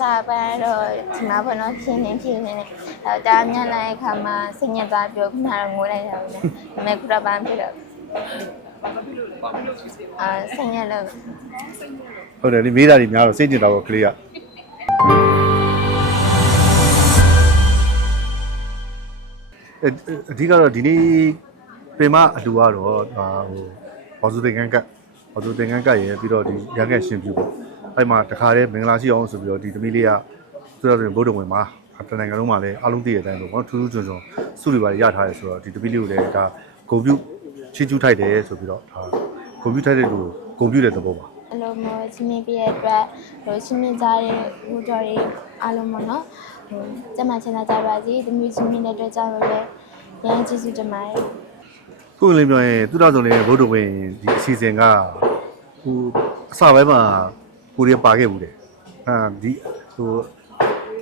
စားပန်းတော့ဒီမှာပေါ့နော်ဖြင်းနေဖြင်းနေတယ်အဲဒါညလိုက်အခါမှာစိတ်ညစ်သွားပြီးတော့ခုနကငိုလိုက်တာပဲဒါပေမဲ့ခုတော့ပန်းပြတော့အာစိတ်ညစ်လို့ဟုတ်တယ်လေမေးတာတွေများတော့စိတ်ကျင်တာပေါ့ကလေးကအဲအဓိကတော့ဒီနေ့ပင်မအလူကတော့ဒါဟိုဘောစုသင်္ကန်းကတ်ဘောစုသင်္ကန်းကတ်ရယ်ပြီးတော့ဒီရန်ကက်ရှင်ပြူပေါ့ အဲ့မှာတခါတည်းမင်္ဂလာရှိအောင်ဆိုပြီးတော့ဒီသမီးလေးကသူတော်တွင်ဗုဒ္ဓဝင်မှာတနိုင်ငံလုံးမှာလည်းအားလုံးသိရတဲ့အတိုင်းပေါ့နော်ထူးထူးချွန်ချွန်စုတွေပါရထားတယ်ဆိုတော့ဒီသမီးလေးကိုလည်းဒါဂုံပြုချီးကျူးထိုက်တယ်ဆိုပြီးတော့ဒါဂုံပြုထိုက်တဲ့လူကိုဂုံပြုတဲ့သဘောပါအလုံးမချင်းနေပြည့်အတွက်ဟိုချင်းနေကြတဲ့ဟိုတော်တွေအားလုံးပေါ့နော်ဟိုကျမချင်တာကြပါစီတမျိုးချင်းနေတဲ့အတွက်ကြောင့်လည်းရန်ကျေးဇူးတင်ပါတယ်ခုလည်းပြောရင်သူတော်စုံလေးဗုဒ္ဓဝင်ဒီအစီအစဉ်ကဟိုအစပိုင်းမှာ ကိုရီးယားပါခဲ့ဘူးတယ်အဲဒီဟို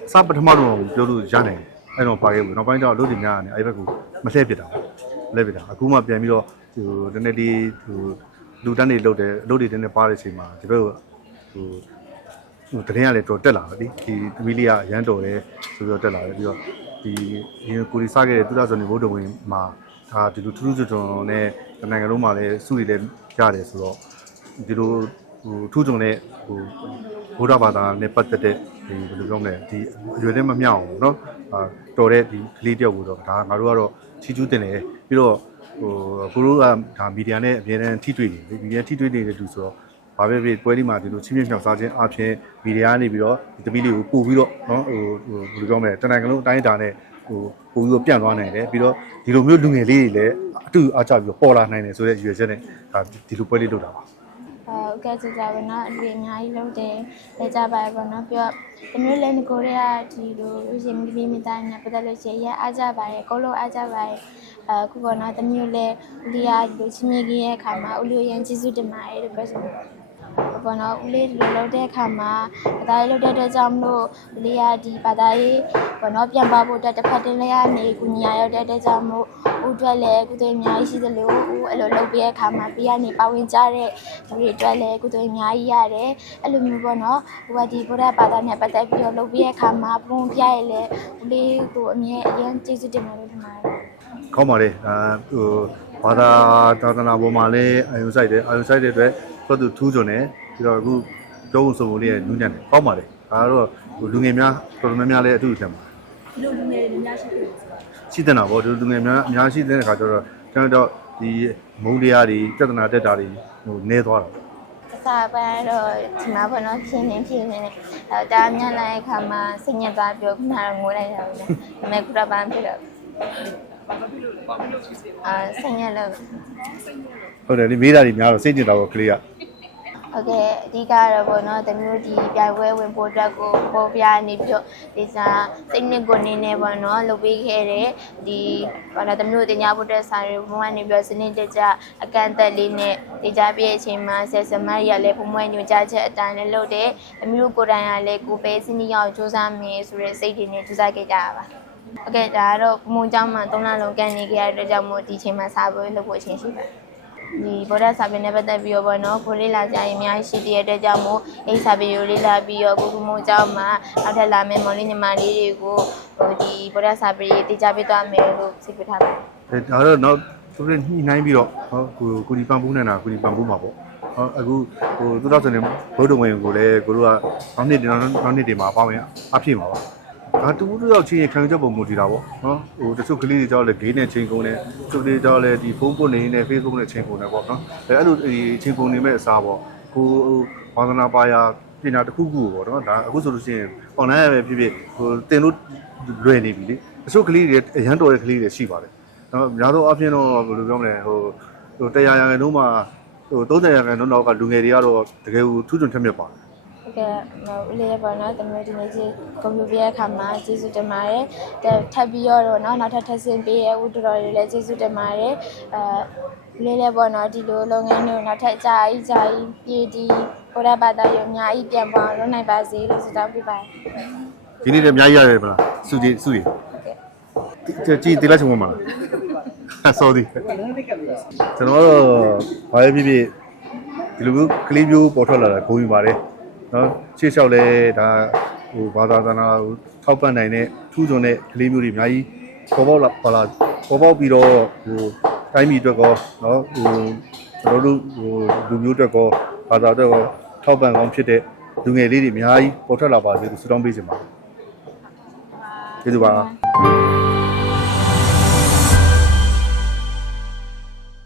အစပထမတော့ပြောလို့ရနိုင်တယ်အဲ့တော့ပါခဲ့ဘူးနောက်ပိုင်းကျတော့အလုပ်တွေများနေအဲ့ဘက်ကိုမလှည့်ဖြစ်တာလှည့်ဖြစ်တာအခုမှပြန်ပြီးတော့ဟိုတနေ့လေးဟိုလူတန်းတွေလုပ်တယ်အလုပ်တွေတင်းနေပါတဲ့အချိန်မှာဒီဘက်ကိုဟိုဟိုတရင်ကလည်းတော်တက်လာတယ်ဒီသမီးလေးကအရန်တော်တယ်ဆိုပြီးတော့တက်လာတယ်ပြီးတော့ဒီဒီကိုရီစားခဲ့တဲ့သူတော်စုံလေးဗုဒ္ဓဝင်မှာဒါဒီလိုထူးထူးချွန်ချွန်နဲ့တနိုင်ငံလုံးမှာလည်းစုတွေလည်းရတယ်ဆိုတော့ဒီလို ဟိုထူးချွန်တဲ့ဟိုဘုရားဘာသာနဲ့ပတ်သက်တဲ့ဒီဘယ်လိုပြောမလဲဒီအရွယ်နဲ့မမြောက်အောင်เนาะအာတော်တဲ့ဒီကလေးတယောက်ကိုတော့ဒါငါတို့ကတော့ချီးကျူးတင်တယ်ပြီးတော့ဟိုကိုတို့ကဒါမီဒီယာနဲ့အများနဲ့ထိတွေ့နေတယ်မီဒီယာထိတွေ့နေတဲ့လူဆိုတော့ဘာပဲဖြစ်ပွဲဒီမှာဒီလိုချင်းမြင့်မြောက်စားခြင်းအပြင်မီဒီယာကနေပြီးတော့ဒီတပီးလေးကိုပို့ပြီးတော့เนาะဟိုဟိုဘယ်လိုပြောမလဲတနိုင်ငံလုံးအတိုင်းအတာနဲ့ဟိုပို့ပြီးတော့ပြန့်သွားနိုင်တယ်ပြီးတော့ဒီလိုမျိုးလူငယ်လေးတွေလည်းအတူအားကြပြီးတော့ပေါ်လာနိုင်တယ်ဆိုတဲ့ရည်ရွယ်ချက်နဲ့ဒါဒီလိုပွဲလေးလုပ်တာပါ ဟုတ်ကဲ့ကြည့်ကြပါတော့အတွေ့အများကြီးလုပ်တယ်လက်ကြပါပါတော့ပြောဒီမျိုးလည်းငကိုတွေကဒီလိုရှင်မီဒီမိသားနဲ့ပတ်သက်လို့ရှိရင်ရအားကြပါတယ်ကိုလိုအားကြပါတယ်အခုပေါ့နော်တမျိုးလည်းဦးလေးကဒီလိုချင်းမြကြီးရဲ့အခါမှာဦးလေးရန်ကျေးဇူးတင်ပါတယ်လို့ပြောချင်တယ် ဘောနော်ဦးလေးဒီလိုလုပ်တဲ့အခါမှာဘာသာရေးလုပ်တဲ့အတွက်ကြောင့်မလို့ဦးလေးကဒီဘာသာရေးဘောနော်ပြန်ပါဖို့အတွက်တစ်ဖက်တင်လေးရနေကုညီရရောက်တဲ့အတွက်ကြောင့်မို့ဦးအတွက်လည်းကုသိုလ်အများကြီးရှိသလိုဦးအဲ့လိုလုပ်ပြီးတဲ့အခါမှာပြရနေပါဝင်ကြတဲ့သူတွေအတွက်လည်းကုသိုလ်အများကြီးရတယ်အဲ့လိုမျိုးပေါ့နော်ဟိုကဒီဗုဒ္ဓဘာသာနဲ့ပတ်သက်ပြီးတော့လုပ်ပြီးတဲ့အခါမှာပုံပြရလေဦးလေးကိုအမြဲအရင်ကျေးဇူးတင်ပါတယ်ဒီမှာကောင်းပါလေအာဟိုဘာသာသာသနာပေါ်မှာလည်းအယုံဆိုင်တယ်အယုံဆိုင်တဲ့အတွက်တော့သူထူးချွန်တယ် ပြီးတော့အခုပြောဖို့ဆိုဖို့လေးနူးညံ့တယ်ကောင်းပါလေဒါကတော့ဟိုလူငယ်များတော်တော်များများလည်းအတူတူထင်ပါဒီလိုလူငယ်တွေများရှိတယ်ဆိုတာရှိတဲ့နာပေါ့ဒီလူငယ်များအများရှိတဲ့ခါကျတော့ကျွန်တော်တို့ဒီမုန်းတရားတွေပြဿနာတက်တာတွေဟိုနေသွားတာပေါ့အစားပန်းတော့ဒီမှာပေါ့နော်ဖြင်းနေဖြင်းနေတယ်အဲဒါညလိုက်အခါမှာစိတ်ညစ်သွားပြီးတော့ခုနကငိုလိုက်တာပဲဒါပေမဲ့ခုတော့ပန်းပြတော့ဘာဖြစ်လို့လဲဘာဖြစ်လို့ချစ်စေလဲအာစိတ်ညစ်လို့ဟုတ်တယ်ဒီမေးတာတွေများတော့စိတ်ကျင်တာပေါ့ကလေးက ဟုတ်ကဲ့အဓိကတော့ဗောနော်တမျိုးဒီပြိုင်ပွဲဝင်ဖို့အတွက်ကိုပေါ်ပြနေပြီးတော့ဒီစာစိတ်နှစ်ကိုနေနေဗောနော်လုပ်ပေးခဲ့တယ်ဒီဗောနော်တမျိုးတင်ညာဖို့အတွက်စာရီဘုံကနေပြီးတော့စနစ်တကျအကန့်အသတ်လေးနဲ့တင်ကြပြည့်အချိန်မှာဆက်စမတ်ရလည်းဘုံမွေးညွှန်ကြားချက်အတိုင်းလည်းလုပ်တယ်အမျိုးကိုယ်တိုင်ကလည်းကိုပဲစနစ်ရောက်စူးစမ်းမယ်ဆိုတဲ့စိတ်တွေနဲ့စူးစမ်းခဲ့ကြတာပါဟုတ်ကဲ့ဒါကတော့ဘုံကြောင့်မှ၃လလုံးကန်နေခဲ့ရတဲ့အတွက်ကြောင့်မို့ဒီချိန်မှာစာပွဲလုပ်ဖို့အချိန်ရှိပါတယ် ဒီဗောဓစာပေနဲ့ပတ်သက်ပြီးတော့ဗောနော်ကိုလေးလာကြရင်အများကြီးရှိတဲ့အတွက်ကြောင့်မို့အိစာပေကိုလေးလာပြီးတော့ကိုကူမိုးเจ้าမှာနောက်ထပ်လာမယ့်မော်လေးညီမလေးတွေကိုဟိုဒီဗောဓစာပေတေချာပေးသွားမယ်လို့စိတ်ပြထားပါတယ် ဒါတော့တော့သူတို့ညှိနှိုင်းပြီးတော့ဟောကိုကိုဒီပန်ပူးနေတာကိုဒီပန်ပူးမှာပေါ့ဟောအခုဟိုသူတော်စနေဘုဒ္ဓဝင်ကိုလည်းကိုတို့ကနောက်နှစ်နောက်နောက်နှစ်တွေမှာပေါ့ရင်အဖြစ်မှာပါ ဒါတူတူရောက်ချင်းခံချက်ပုံမူတည်တာပေါ့နော်ဟိုတချို့ကလေးတွေကြောက်လဲဂေးနဲ့ချင်းကုန်နဲ့တချို့တွေကြောက်လဲဒီဖုန်းပွတ်နေနေ Facebook နဲ့ချင်းကုန်နဲ့ပေါ့နော်အဲအဲ့လိုဒီချင်းကုန်နေမဲ့အစားပေါ့ကိုဝါသနာပါရာပညာတစ်ခုခုပေါ့နော်ဒါအခုဆိုလို့ရှိရင် online ပဲဖြစ်ဖြစ်ဟိုတင်လို့လွယ်နေပြီလေတချို့ကလေးတွေအရန်တော်တဲ့ကလေးတွေရှိပါတယ်တော့များသောအားဖြင့်တော့ဘယ်လိုပြောမလဲဟိုဟိုတရားရာခိုင်နှုန်းမှာဟို30ရာခိုင်နှုန်းလောက်ကလူငယ်တွေကတော့တကယ်ကိုထူးချွန်ထက်မြက်ပါတယ် ဟုတ်ကဲ့ဟိုဦးလေးရပါတော့တမျိုးဒီနေ့ကြီးကွန်ပျူတာရဲ့အခါမှာကျေးဇူးတင်ပါတယ်ထပ်ပြီးတော့နော်နောက်ထပ်ထပ်ဆင်ပေးရဲ့ဦးတော်တော်လေးလည်းကျေးဇူးတင်ပါတယ်အဲလေးလည်းပေါ့နော်ဒီလိုလုပ်ငန်းတွေနောက်ထပ်ကြာကြီးကြာကြီးပြည်ဒီဘုရားဘာသာရောအများကြီးပြန်ပေါ်လုပ်နိုင်ပါစေလို့ဆုတောင်းပေးပါတယ်ဒီနေ့လည်းအများကြီးရတယ်ဗလားစုကြည့်စုကြည့်ကြည့်တိလိုက်ချုံမလားဆောဒီလုံးလေးကပ်ပြီးကျွန်တော်တော့ဘာပဲဖြစ်ဖြစ်ဒီလိုမျိုးကလေးမျိုးပေါ်ထွက်လာတာဂုဏ်ယူပါတယ် နော်ချစ်လျှောက်လဲဒါဟိုဟိုဘာသာသနာကိုထောက်ပံ့နိုင်တဲ့ထူးချွန်တဲ့ကလေးမျိုးတွေအများကြီးပေါ်ပေါက်လာပါလာပေါ်ပေါက်ပြီးတော့ဟိုတိုင်းပြည်အတွက်ကောနော်ဟိုကျွန်တော်တို့ဟိုလူမျိုးအတွက်ကောဘာသာအတွက်ကောထောက်ပံ့ကောင်းဖြစ်တဲ့လူငယ်လေးတွေအများကြီးပေါ်ထွက်လာပါစေလို့ဆုတောင်းပေးချင်ပါတယ်ကျေးဇူးပါ